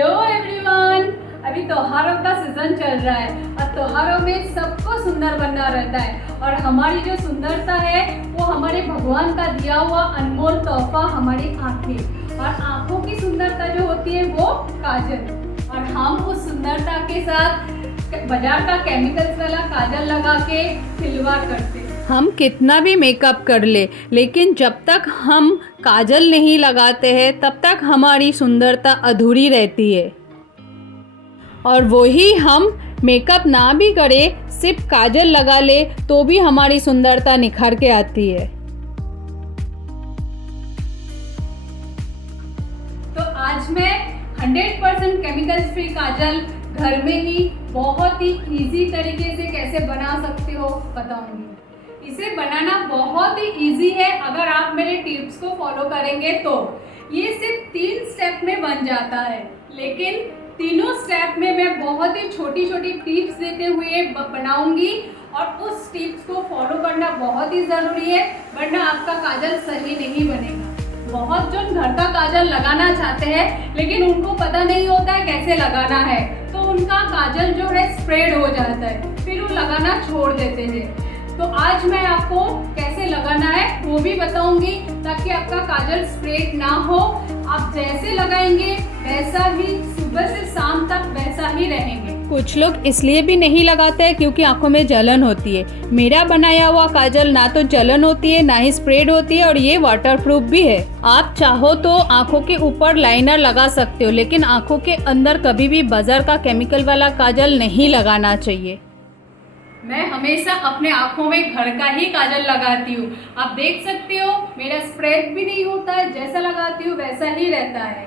Hello everyone. अभी त्योहारों का सीजन चल रहा है और त्योहारों में सबको सुंदर बनना रहता है और हमारी जो सुंदरता है वो हमारे भगवान का दिया हुआ अनमोल तोहफा हमारी आंखें, और आंखों की सुंदरता जो होती है वो काजल। और हम उस सुंदरता के साथ बाजार का केमिकल्स वाला काजल लगा के खिलवाड़ करते हैं। हम कितना भी मेकअप कर ले, लेकिन जब तक हम काजल नहीं लगाते हैं तब तक हमारी सुंदरता अधूरी रहती है। और वही हम मेकअप ना भी करें, सिर्फ काजल लगा ले तो भी हमारी सुंदरता निखर के आती है। तो आज मैं 100% केमिकल्स फ्री काजल घर में ही बहुत ही इजी तरीके से कैसे बना सकते हो बताऊंगी। इसे बनाना बहुत ही इजी है अगर आप मेरे टिप्स को फॉलो करेंगे तो। ये सिर्फ 3 स्टेप में बन जाता है, लेकिन तीनों स्टेप में मैं बहुत ही छोटी छोटी टिप्स देते हुए बनाऊंगी और उस टिप्स को फॉलो करना बहुत ही ज़रूरी है, वरना आपका काजल सही नहीं बनेगा। बहुत जन घर का काजल लगाना चाहते हैं लेकिन उनको पता नहीं होता है कैसे लगाना है, तो उनका काजल जो है स्प्रेड हो जाता है, फिर वो लगाना छोड़ देते हैं। तो आज मैं आपको कैसे लगाना है वो भी बताऊंगी ताकि आपका काजल स्प्रेड ना हो। आप जैसे लगाएंगे वैसा ही सुबह से शाम तक वैसा ही रहेंगे। कुछ लोग इसलिए भी नहीं लगाते हैं क्योंकि आंखों में जलन होती है। मेरा बनाया हुआ काजल ना तो जलन होती है ना ही स्प्रेड होती है और ये वाटरप्रूफ भी है। आप चाहो तो आंखों के ऊपर लाइनर लगा सकते हो, लेकिन आंखों के अंदर कभी भी बाजार का केमिकल वाला काजल नहीं लगाना चाहिए। मैं हमेशा अपने आँखों में घर का ही काजल लगाती हूँ। आप देख सकते हो मेरा स्प्रेड भी नहीं होता है, जैसा लगाती हूँ वैसा ही रहता है।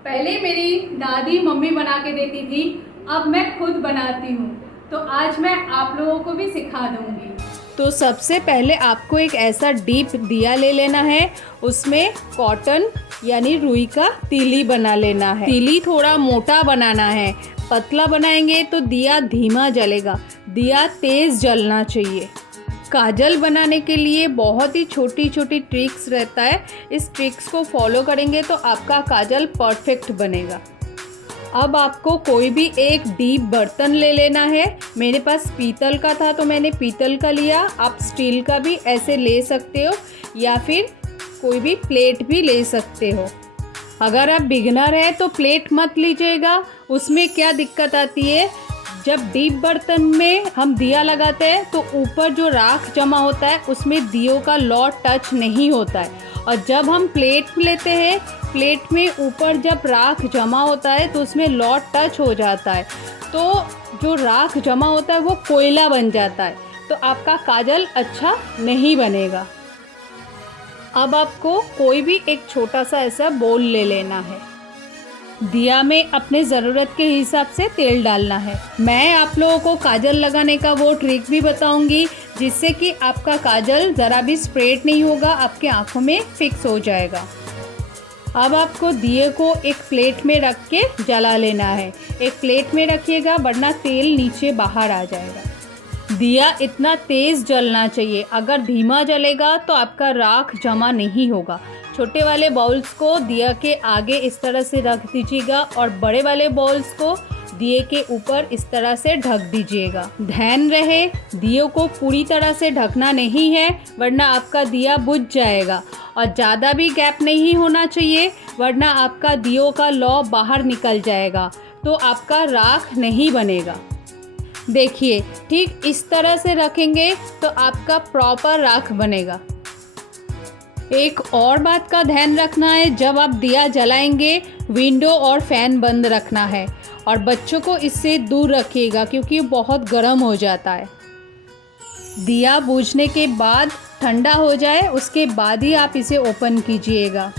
पहले मेरी दादी मम्मी बना के देती थी, अब मैं खुद बनाती हूँ, तो आज मैं आप लोगों को भी सिखा दूँगी। तो सबसे पहले आपको एक ऐसा डीप दिया ले लेना है, उसमें कॉटन यानी रुई का तीली बना लेना है। तीली थोड़ा मोटा बनाना है, पतला बनाएंगे तो दिया धीमा जलेगा, दिया तेज़ जलना चाहिए। काजल बनाने के लिए बहुत ही छोटी छोटी ट्रिक्स रहता है, इस ट्रिक्स को फॉलो करेंगे तो आपका काजल परफेक्ट बनेगा। अब आपको कोई भी एक डीप बर्तन ले लेना है। मेरे पास पीतल का था तो मैंने पीतल का लिया, आप स्टील का भी ऐसे ले सकते हो या फिर कोई भी प्लेट भी ले सकते हो। अगर आप बिगिनर है तो प्लेट मत लीजिएगा, उसमें क्या दिक्कत आती है, जब डीप बर्तन में हम दिया लगाते हैं तो ऊपर जो राख जमा होता है उसमें दियों का लौ टच नहीं होता है, और जब हम प्लेट लेते हैं प्लेट में ऊपर जब राख जमा होता है तो उसमें लौ टच हो जाता है, तो जो राख जमा होता है वो कोयला बन जाता है, तो आपका काजल अच्छा नहीं बनेगा। अब आपको कोई भी एक छोटा सा ऐसा बोल ले लेना है, दिया में अपने ज़रूरत के हिसाब से तेल डालना है। मैं आप लोगों को काजल लगाने का वो ट्रिक भी बताऊंगी जिससे कि आपका काजल ज़रा भी स्प्रेड नहीं होगा, आपके आँखों में फिक्स हो जाएगा। अब आपको दिए को एक प्लेट में रख के जला लेना है। एक प्लेट में रखिएगा वरना तेल नीचे बाहर आ जाएगा। दिया इतना तेज़ जलना चाहिए, अगर धीमा जलेगा तो आपका राख जमा नहीं होगा। छोटे वाले बाउल्स को दिया के आगे इस तरह से रख दीजिएगा और बड़े वाले बाउल्स को दिए के ऊपर इस तरह से ढक दीजिएगा। ध्यान रहे दियों को पूरी तरह से ढकना नहीं है वरना आपका दिया बुझ जाएगा, और ज़्यादा भी गैप नहीं होना चाहिए वरना आपका दियों का लौ बाहर निकल जाएगा, तो आपका राख नहीं बनेगा। देखिए ठीक इस तरह से रखेंगे तो आपका प्रॉपर राख बनेगा। एक और बात का ध्यान रखना है, जब आप दिया जलाएंगे विंडो और फैन बंद रखना है और बच्चों को इससे दूर रखिएगा क्योंकि बहुत गर्म हो जाता है। दिया बुझने के बाद ठंडा हो जाए उसके बाद ही आप इसे ओपन कीजिएगा।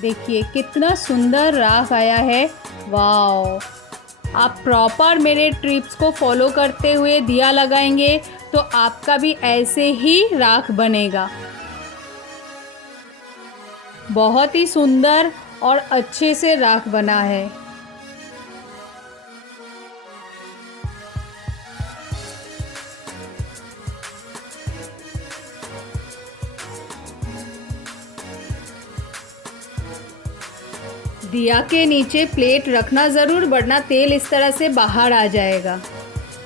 देखिए कितना सुंदर राख आया है, वाओ। आप प्रॉपर मेरे टिप्स को फॉलो करते हुए दिया लगाएंगे तो आपका भी ऐसे ही राख बनेगा। बहुत ही सुंदर और अच्छे से राख बना है। दिया के नीचे प्लेट रखना ज़रूर, वरना तेल इस तरह से बाहर आ जाएगा।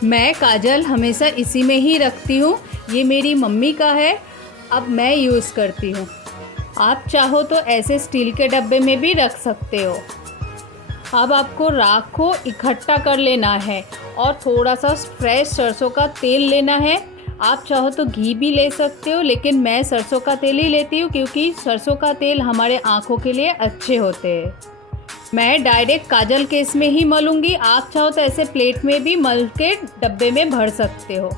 मैं काजल हमेशा इसी में ही रखती हूँ, ये मेरी मम्मी का है, अब मैं यूज़ करती हूँ। आप चाहो तो ऐसे स्टील के डब्बे में भी रख सकते हो। अब आपको राख को इकट्ठा कर लेना है और थोड़ा सा फ्रेश सरसों का तेल लेना है। आप चाहो तो घी भी ले सकते हो, लेकिन मैं सरसों का तेल ही लेती हूँ क्योंकि सरसों का तेल हमारे आँखों के लिए अच्छे होते हैं। मैं डायरेक्ट काजल के इसमें ही मलूँगी, आप चाहो तो ऐसे प्लेट में भी मल के डब्बे में भर सकते हो।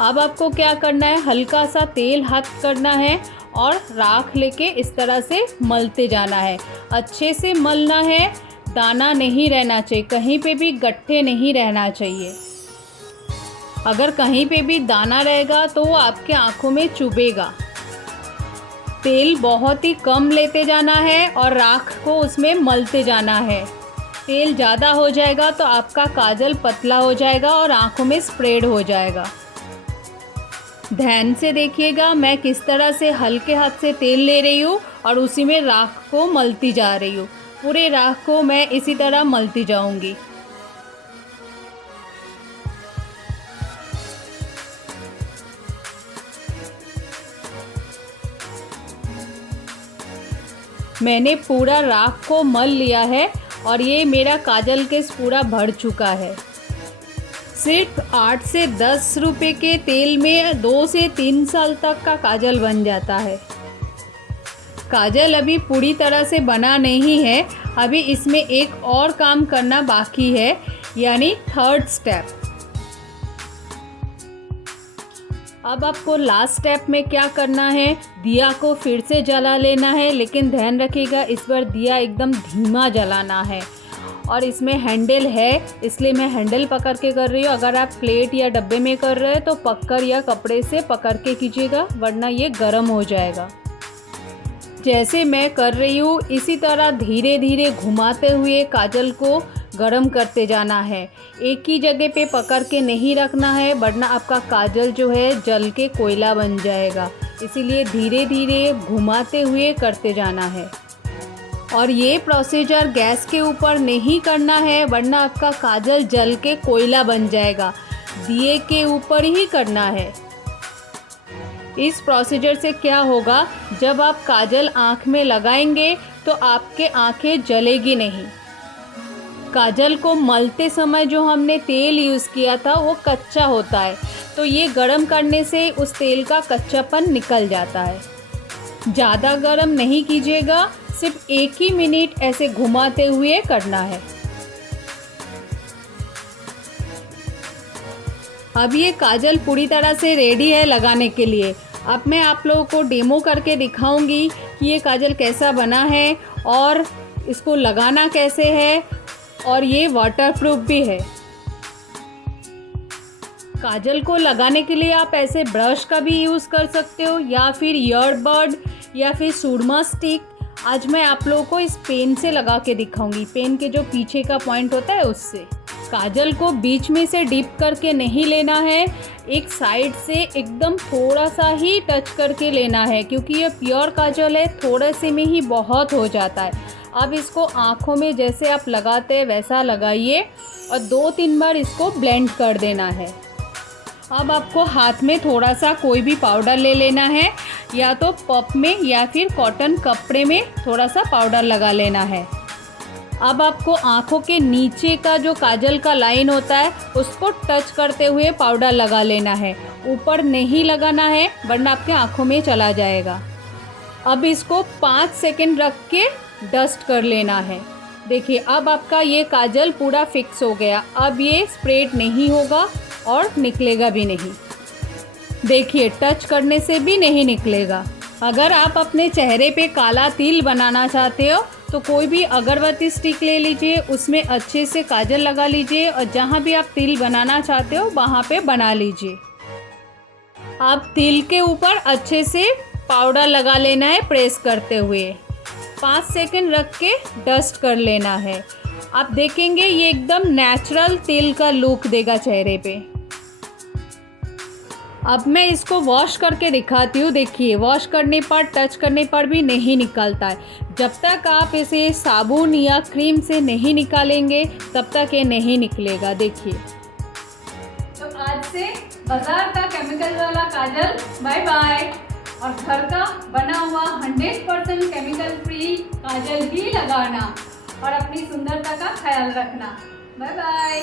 अब आपको क्या करना है, हल्का सा तेल हाथ करना है और राख लेके इस तरह से मलते जाना है। अच्छे से मलना है, दाना नहीं रहना चाहिए, कहीं पे भी गट्ठे नहीं रहना चाहिए। अगर कहीं पे भी दाना रहेगा तो वो आपके आँखों में चुभेगा। तेल बहुत ही कम लेते जाना है और राख को उसमें मलते जाना है। तेल ज़्यादा हो जाएगा तो आपका काजल पतला हो जाएगा और आँखों में स्प्रेड हो जाएगा। ध्यान से देखिएगा, मैं किस तरह से हल्के हाथ से तेल ले रही हूँ और उसी में राख को मलती जा रही हूँ। पूरे राख को मैं इसी तरह मलती जाऊँगी। मैंने पूरा राख को मल लिया है और ये मेरा काजल केस पूरा भर चुका है। सिर्फ 8 से 10 रुपए के तेल में 2 से 3 साल तक का काजल बन जाता है। काजल अभी पूरी तरह से बना नहीं है, अभी इसमें एक और काम करना बाकी है, यानी थर्ड स्टेप। अब आपको लास्ट स्टेप में क्या करना है, दिया को फिर से जला लेना है, लेकिन ध्यान रखिएगा इस बार दिया एकदम धीमा जलाना है। और इसमें हैंडल है, इसलिए मैं हैंडल पकड़ के कर रही हूँ। अगर आप प्लेट या डब्बे में कर रहे हैं तो पकड़ या कपड़े से पकड़ के कीजिएगा, वरना ये गर्म हो जाएगा। जैसे मैं कर रही हूँ इसी तरह धीरे धीरे घुमाते हुए काजल को गरम करते जाना है। एक ही जगह पे पकड़ के नहीं रखना है, वरना आपका काजल जो है जल के कोयला बन जाएगा। इसीलिए धीरे धीरे घुमाते हुए करते जाना है। और ये प्रोसीजर गैस के ऊपर नहीं करना है, वरना आपका काजल जल के कोयला बन जाएगा। दिए के ऊपर ही करना है। इस प्रोसीजर से क्या होगा, जब आप काजल आँख में लगाएंगे तो आपके आँखें जलेगी नहीं। काजल को मलते समय जो हमने तेल यूज़ किया था वो कच्चा होता है, तो ये गरम करने से उस तेल का कच्चापन निकल जाता है। ज़्यादा गरम नहीं कीजिएगा, सिर्फ 1 ही मिनट ऐसे घुमाते हुए करना है। अब ये काजल पूरी तरह से रेडी है लगाने के लिए। अब मैं आप लोगों को डेमो करके दिखाऊंगी कि ये काजल कैसा बना है और इसको लगाना कैसे है, और ये वाटरप्रूफ भी है। काजल को लगाने के लिए आप ऐसे ब्रश का भी यूज़ कर सकते हो, या फिर ईयरबड या फिर सुरमा स्टिक। आज मैं आप लोगों को इस पेन से लगा के दिखाऊंगी, पेन के जो पीछे का पॉइंट होता है उससे। काजल को बीच में से डिप करके नहीं लेना है, एक साइड से एकदम थोड़ा सा ही टच करके लेना है, क्योंकि ये प्योर काजल है, थोड़े से में ही बहुत हो जाता है। अब इसको आँखों में जैसे आप लगाते हैं वैसा लगाइए और 2-3 बार इसको ब्लेंड कर देना है। अब आपको हाथ में थोड़ा सा कोई भी पाउडर ले लेना है, या तो पप में या फिर कॉटन कपड़े में थोड़ा सा पाउडर लगा लेना है। अब आपको आँखों के नीचे का जो काजल का लाइन होता है उसको टच करते हुए पाउडर लगा लेना है, ऊपर नहीं लगाना है, वरना आपके आँखों में चला जाएगा। अब इसको 5 सेकंड रख के डस्ट कर लेना है। देखिए अब आपका ये काजल पूरा फिक्स हो गया। अब ये स्प्रेड नहीं होगा और निकलेगा भी नहीं। देखिए टच करने से भी नहीं निकलेगा। अगर आप अपने चेहरे पे काला तिल बनाना चाहते हो तो कोई भी अगरबत्ती स्टिक ले लीजिए, उसमें अच्छे से काजल लगा लीजिए और जहाँ भी आप तिल बनाना चाहते हो वहाँ पे बना लीजिए। आप तिल के ऊपर अच्छे से पाउडर लगा लेना है प्रेस करते हुए। 5 सेकंड रख के डस्ट कर लेना है। आप देखेंगे ये एकदम नेचुरल तिल का लुक देगा चेहरे पे। अब मैं इसको वॉश करके दिखाती हूँ। देखिए, वॉश करने पर, टच करने पर भी नहीं निकलता है। जब तक आप इसे साबुन या क्रीम से नहीं निकालेंगे तब तक ये नहीं निकलेगा। देखिए, तो आज से बाजार का केमिकल वाला काजल बाय बाय, और घर का बना हुआ 100% केमिकल फ्री काजल ही लगाना और अपनी सुंदरता का ख्याल रखना। Bye bye.